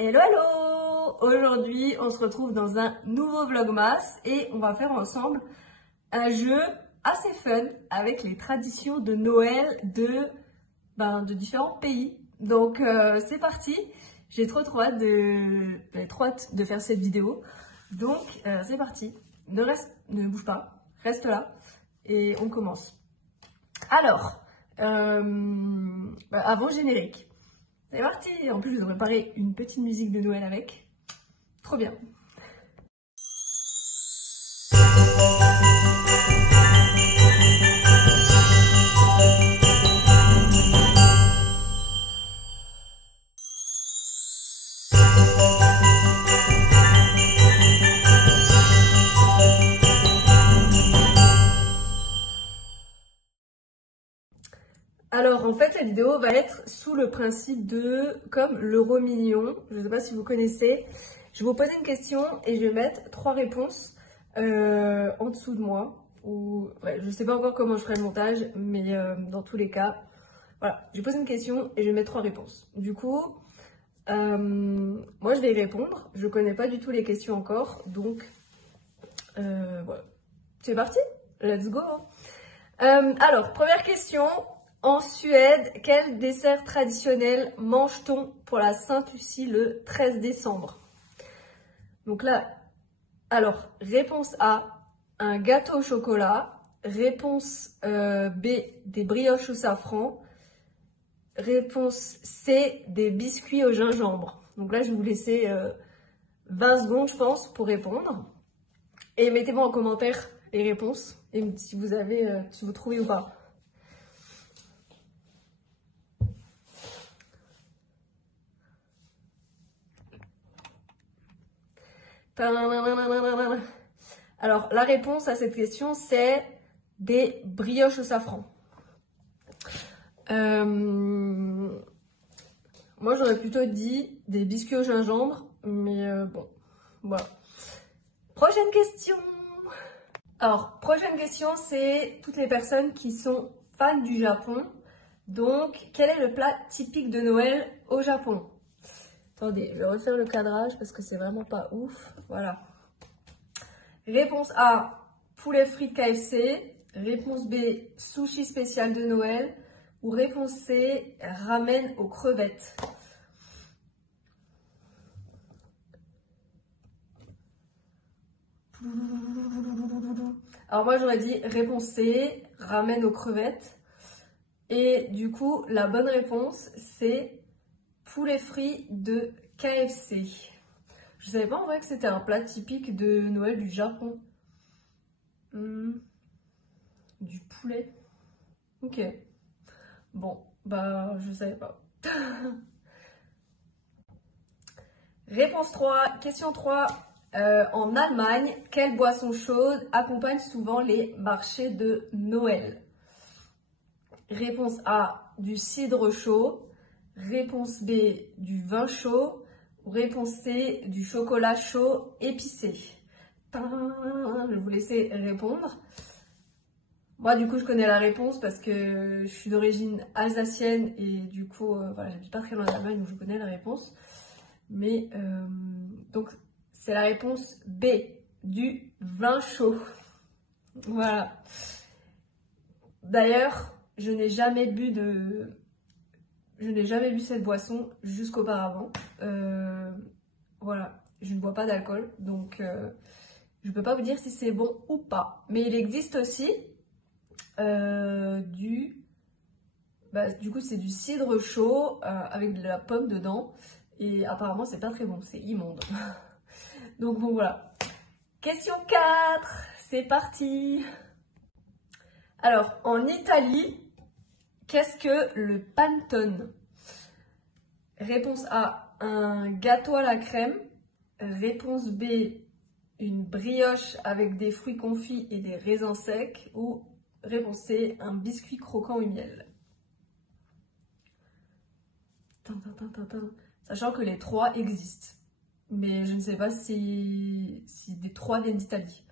Hello hello! Aujourd'hui on se retrouve dans un nouveau vlogmas et on va faire ensemble un jeu assez fun avec les traditions de Noël de différents pays. Donc c'est parti, j'ai trop hâte de faire cette vidéo. Donc c'est parti, ne bouge pas, reste là et on commence. Alors, avant générique. C'est parti! En plus, je vous ai préparé une petite musique de Noël avec. Trop bien! Alors en fait la vidéo va être sous le principe de comme l'euro million, je ne sais pas si vous connaissez, je vais vous poser une question et je vais mettre 3 réponses en dessous de moi, ou ouais, je ne sais pas encore comment je ferai le montage, mais dans tous les cas, voilà, je vais poser une question et je vais mettre 3 réponses. Du coup, moi je vais y répondre, je ne connais pas du tout les questions encore, donc voilà, c'est parti, let's go! Alors, première question. En Suède, quel dessert traditionnel mange-t-on pour la Sainte-Lucie le 13 décembre? Donc là, alors, réponse A, un gâteau au chocolat. Réponse B, des brioches au safran. Réponse C, des biscuits au gingembre. Donc là, je vais vous laisser 20 secondes, je pense, pour répondre. Et mettez-moi en commentaire les réponses, et si vous avez, si vous trouvez ou pas. Alors, la réponse à cette question, c'est des brioches au safran. Moi, j'aurais plutôt dit des biscuits au gingembre, mais bon, voilà. Prochaine question. Alors, prochaine question, c'est toutes les personnes qui sont fans du Japon. Donc, quel est le plat typique de Noël au Japon? Attendez, je vais refaire le cadrage parce que c'est vraiment pas ouf. Voilà. Réponse A, poulet frites KFC. Réponse B, sushi spécial de Noël. Ou réponse C, ramen aux crevettes. Alors moi j'aurais dit réponse C, ramen aux crevettes. Et du coup, la bonne réponse, c'est poulet frit de KFC. Je savais pas en vrai que c'était un plat typique de Noël du Japon. Du poulet. Ok. Bon, bah je savais pas. Réponse 3, question 3. En Allemagne, quelle boisson chaude accompagne souvent les marchés de Noël? Réponse A, du cidre chaud. Réponse B, du vin chaud. Réponse C, du chocolat chaud épicé. Je vais vous laisser répondre. Moi, du coup, je connais la réponse parce que je suis d'origine alsacienne et du coup, voilà, j'habite pas très loin d'Allemagne, donc je connais la réponse. Mais, donc, c'est la réponse B, du vin chaud. Voilà. D'ailleurs, je n'ai jamais bu cette boisson jusqu'auparavant. Voilà, je ne bois pas d'alcool, donc je ne peux pas vous dire si c'est bon ou pas. Mais il existe aussi du coup, c'est du cidre chaud avec de la pomme dedans. Et apparemment, c'est pas très bon, c'est immonde. Donc bon, voilà. Question 4, c'est parti. Alors, en Italie, qu'est-ce que le panettone? Réponse A, un gâteau à la crème. Réponse B, une brioche avec des fruits confits et des raisins secs. Ou réponse C, un biscuit croquant au miel. Sachant que les 3 existent. Mais je ne sais pas si les 3 viennent d'Italie.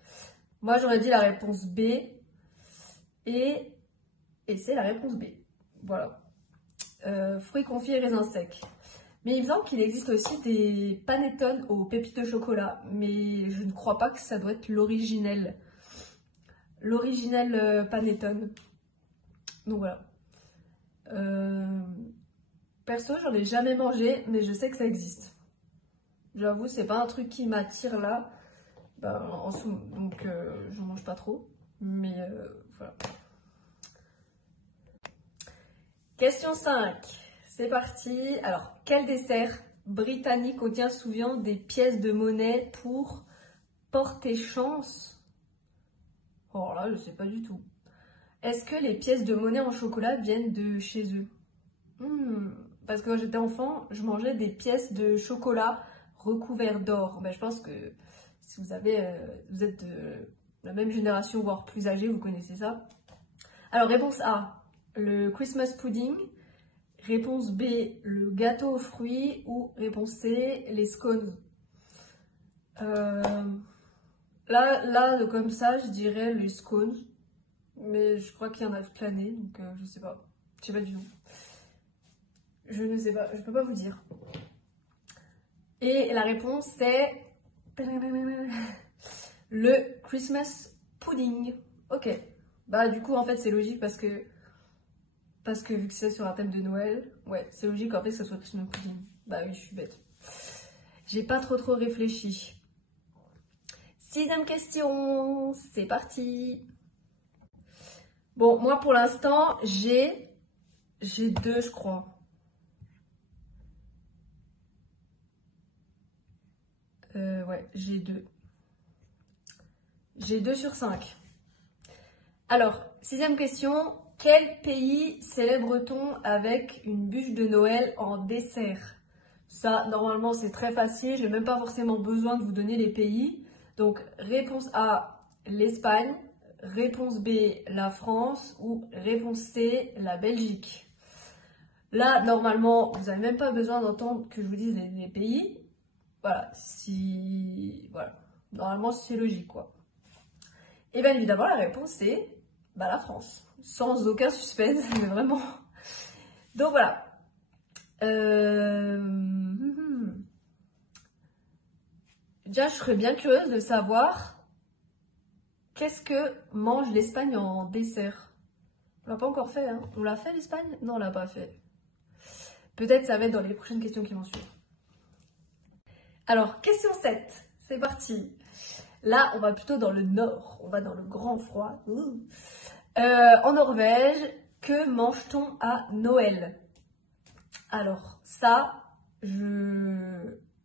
Moi, j'aurais dit la réponse B. Et c'est la réponse B. Voilà. Fruits confits et raisins secs. Mais il me semble qu'il existe aussi des panettone aux pépites de chocolat, mais je ne crois pas que ça doit être l'originel. L'originel panettone. Donc voilà. Perso, j'en ai jamais mangé, mais je sais que ça existe. J'avoue, c'est pas un truc qui m'attire là. Ben, donc j'en mange pas trop. Mais voilà. Question 5. C'est parti. Alors, quel dessert britannique contient souvent des pièces de monnaie pour porter chance? Oh là, je sais pas du tout. Est-ce que les pièces de monnaie en chocolat viennent de chez eux? Parce que quand j'étais enfant, je mangeais des pièces de chocolat recouvertes d'or. Ben, je pense que si vous êtes de la même génération, voire plus âgé, vous connaissez ça. Alors, réponse A, le Christmas pudding. Réponse B, le gâteau aux fruits. Ou réponse C, les scones. Là, comme ça, je dirais les scones. Mais je crois qu'il y en a toute l'année, donc je sais pas. Je sais pas du tout. Je ne sais pas, je peux pas vous dire. Et la réponse c'est le Christmas pudding. Ok. Bah du coup en fait c'est logique parce que vu que c'est sur un thème de Noël, ouais, c'est logique en fait que ce soit Christmas pudding. Bah oui, je suis bête. J'ai pas trop réfléchi. 6e question, c'est parti. Bon, moi pour l'instant, j'ai 2, je crois. Ouais, j'ai 2. J'ai 2 sur 5. Alors, 6e question. Quel pays célèbre-t-on avec une bûche de Noël en dessert? Ça, normalement, c'est très facile. Je n'ai même pas forcément besoin de vous donner les pays. Donc, réponse A, l'Espagne. Réponse B, la France. Ou réponse C, la Belgique. Là, normalement, vous n'avez même pas besoin d'entendre que je vous dise les pays. Voilà, voilà. Normalement, c'est logique, quoi. Et bien évidemment, la réponse c'est la France. Sans aucun suspense, mais vraiment. Donc voilà. Déjà, je serais bien curieuse de savoir qu'est-ce que mange l'Espagne en dessert. On l'a pas encore fait, hein. On l'a fait l'Espagne? Non, on l'a pas fait. Peut-être ça va être dans les prochaines questions qui vont suivre. Alors, question 7. C'est parti. Là, on va plutôt dans le nord. On va dans le grand froid. En Norvège, que mange-t-on à Noël? Alors, ça, je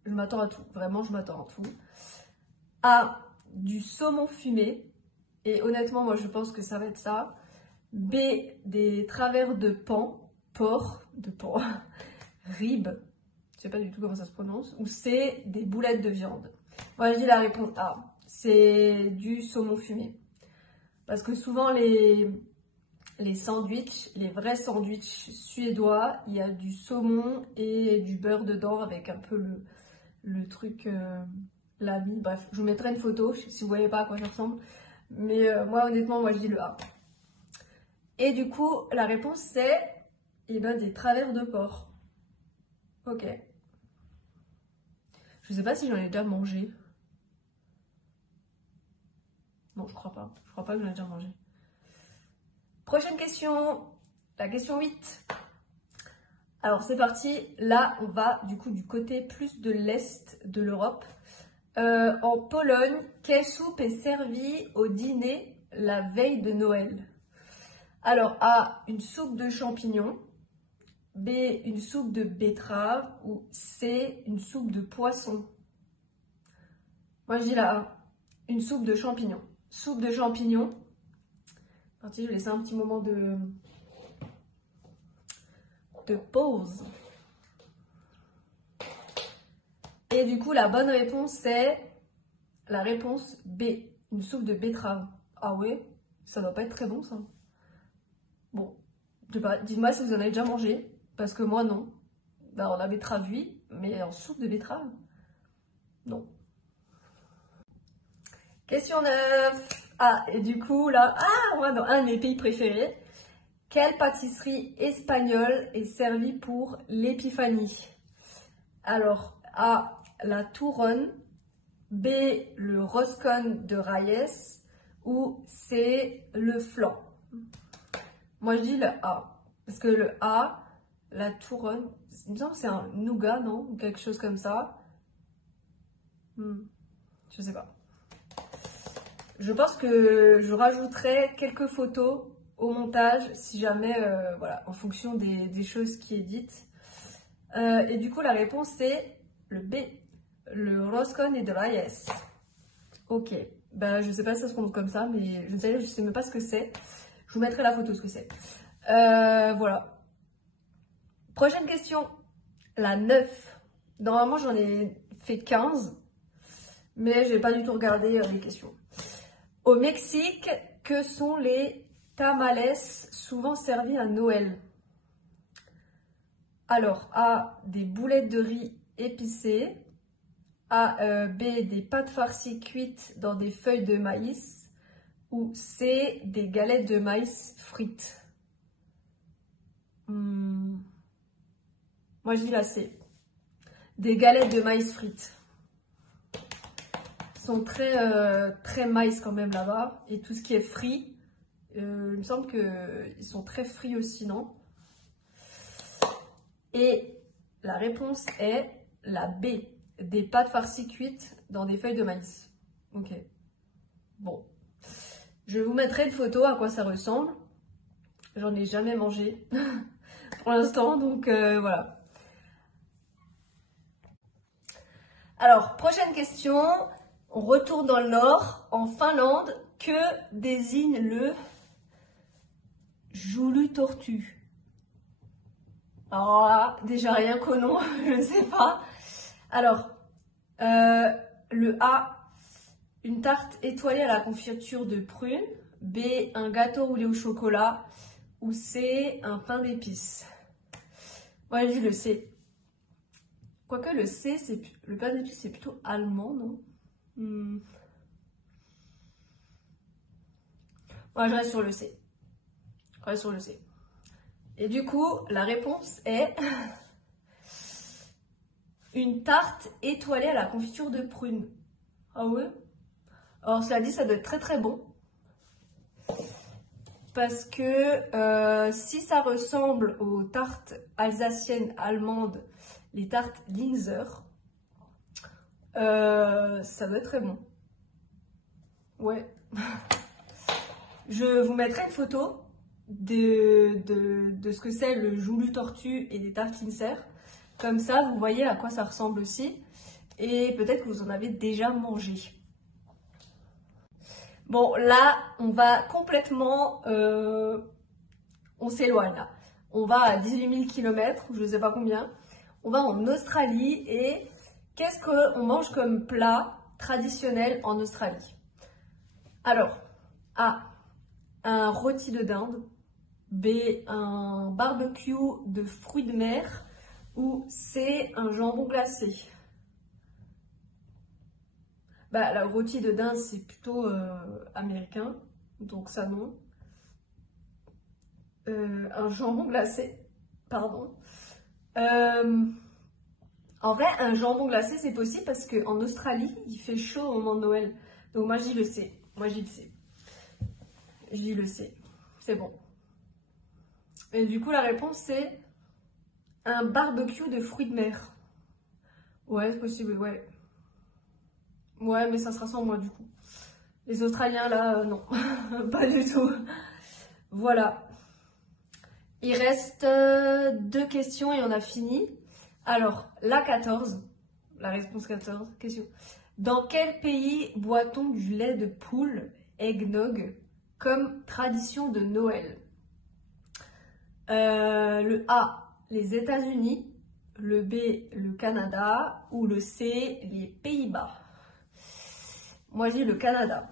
m'attends à tout. Vraiment, je m'attends à tout. A, du saumon fumé. Et honnêtement, moi, je pense que ça va être ça. B, des travers de porc, ribs. Je sais pas du tout comment ça se prononce. Ou C, des boulettes de viande. Moi, je dis la réponse A. C'est du saumon fumé. Parce que souvent, les sandwichs, les vrais sandwichs suédois, il y a du saumon et du beurre dedans avec un peu le truc, la mie. Bref, je vous mettrai une photo si vous voyez pas à quoi ça ressemble. Mais moi, honnêtement, moi, je dis le A. Et du coup, la réponse, c'est des travers de porc. Ok. Je sais pas si j'en ai déjà mangé. Non, je crois pas. Je crois pas que j'en ai déjà mangé. Prochaine question. La question 8. Alors, c'est parti. Là, on va du coup du côté plus de l'Est de l'Europe. En Pologne, quelle soupe est servie au dîner la veille de Noël? Alors, A, une soupe de champignons. B, une soupe de betterave. Ou C, une soupe de poisson. Moi, je dis la A, une soupe de champignons. Soupe de champignons. Parti, je vais laisser un petit moment de pause. Et du coup, la bonne réponse, c'est la réponse B, une soupe de betterave. Ah ouais, ça doit pas être très bon, ça. Bon, je sais pas, dites-moi si vous en avez déjà mangé, parce que moi, non. On la betterave, oui, mais en soupe de betterave, non. Question 9. Ah, et du coup, là, on va dans un de mes pays préférés. Quelle pâtisserie espagnole est servie pour l'épiphanie? Alors, A, la Touronne, B, le Roscoe de Reyes ou C, le flan. Moi, je dis le A. Parce que le A, la Touronne, il me semble que c'est un nougat, non? Ou quelque chose comme ça. Je sais pas. Je pense que je rajouterai quelques photos au montage, si jamais, voilà, en fonction des choses qui est dites. Et du coup, la réponse, c'est le B, le Roscoe de Reyes. Ok, bah, je sais pas si ça se prononce comme ça, mais je sais même pas ce que c'est. Je vous mettrai la photo, ce que c'est. Voilà. Prochaine question, la 9. Normalement, j'en ai fait 15, mais j'ai pas du tout regardé les questions. Au Mexique, que sont les tamales souvent servis à Noël? Alors, A, des boulettes de riz épicées. A, B, des pâtes farcies cuites dans des feuilles de maïs. Ou C, des galettes de maïs frites. Moi, je dis la C. Des galettes de maïs frites. Ils sont très maïs quand même là-bas. Et tout ce qui est frit, il me semble qu'ils sont très frits aussi, non? Et la réponse est la B. Des pâtes farcies cuites dans des feuilles de maïs. Ok. Bon. Je vous mettrai une photo à quoi ça ressemble. J'en ai jamais mangé pour l'instant, donc voilà. Alors, prochaine question. On retourne dans le nord, en Finlande. Que désigne le joulu-tortue? Alors là, déjà rien qu'au nom, je ne sais pas. Alors, le A, une tarte étoilée à la confiture de prunes. B, un gâteau roulé au chocolat. Ou C, un pain d'épices. Moi, je dis le C. Quoique le C, le pain d'épices, c'est plutôt allemand, non? Moi, je reste sur le C. Je reste sur le C. Et du coup, la réponse est une tarte étoilée à la confiture de prunes. Ah ouais? Alors, cela dit, ça doit être très très bon. Parce que si ça ressemble aux tartes alsaciennes allemandes, les tartes Linzer, ça doit être très bon. Ouais. Je vous mettrai une photo de ce que c'est le joulu tortue et des tartes Linzer. Comme ça, vous voyez à quoi ça ressemble aussi. Et peut-être que vous en avez déjà mangé. Bon, là, on va complètement... on s'éloigne là. On va à 18 000 km, je ne sais pas combien. On va en Australie et qu'est-ce qu'on mange comme plat traditionnel en Australie? Alors, A, un rôti de dinde. B, un barbecue de fruits de mer. Ou C, un jambon glacé. Bah, la rôti de dinde, c'est plutôt américain, donc ça non. Un jambon glacé, pardon. En vrai, un jambon glacé, c'est possible parce qu'en Australie, il fait chaud au moment de Noël. Donc moi, je dis le C. Moi, je dis le C. Je dis le C. C'est bon. Et du coup, la réponse, c'est un barbecue de fruits de mer. Ouais, c'est possible, ouais. Ouais, mais ça se ressemble, moi, du coup. Les Australiens, là, non. Pas du tout. Voilà. Il reste 2 questions et on a fini. Alors, la 14, la réponse 14, question. Dans quel pays boit-on du lait de poule, eggnog, comme tradition de Noël? Le A, les États-Unis. Le B, le Canada. Ou le C, les Pays-Bas. Moi, je dis le Canada.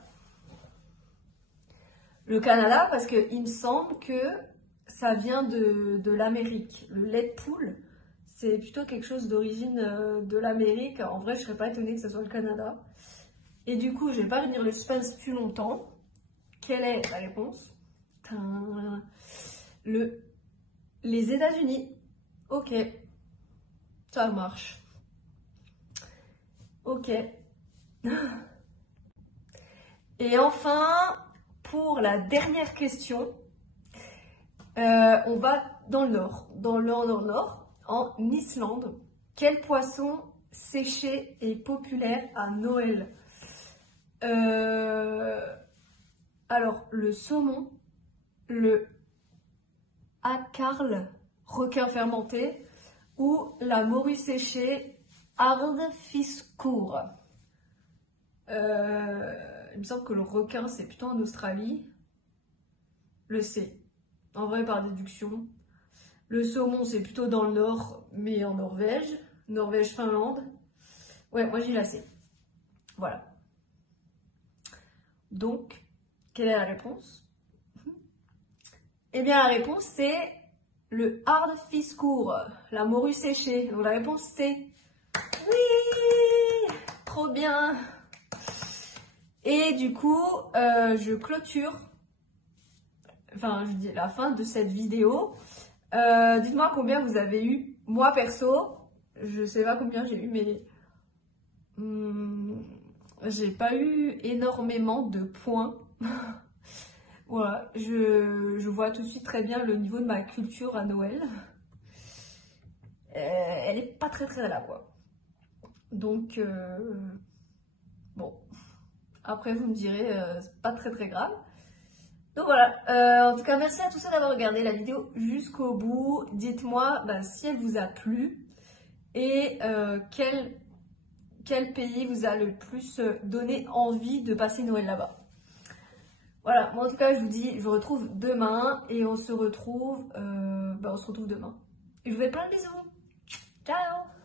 Le Canada, parce qu'il me semble que ça vient de l'Amérique. Le lait de poule, c'est plutôt quelque chose d'origine de l'Amérique. En vrai, je ne serais pas étonnée que ce soit le Canada. Et du coup, je ne vais pas retenir le suspense plus longtemps. Quelle est la réponse? Les États-Unis. Ok, ça marche. Ok. Et enfin, pour la dernière question, on va dans le nord, en Islande. Quel poisson séché est populaire à Noël? Alors, le saumon, le hakarl, requin fermenté, ou la morue séchée, Ardfiskur. Il me semble que le requin, c'est plutôt en Australie. Le C, en vrai par déduction. Le saumon, c'est plutôt dans le nord, mais en Norvège. Norvège, Finlande. Ouais, moi j'ai la C. Voilà. Donc, quelle est la réponse? Eh bien, la réponse, c'est le Ardfiskur, la morue séchée. Donc, la réponse, c'est oui! Trop bien! Et du coup, je clôture, enfin, je dis la fin de cette vidéo. Dites-moi combien vous avez eu. Moi, perso, je sais pas combien j'ai eu, mais j'ai pas eu énormément de points. Voilà, je vois tout de suite très bien le niveau de ma culture à Noël. Elle est pas très là, quoi. Donc, bon, après vous me direz, c'est pas très grave. Donc voilà, en tout cas merci à tous ceux d'avoir regardé la vidéo jusqu'au bout. Dites-moi si elle vous a plu et quel pays vous a le plus donné envie de passer Noël là-bas. Voilà, moi en tout cas je vous dis, je vous retrouve demain et on se retrouve demain. Et je vous fais plein de bisous. Ciao!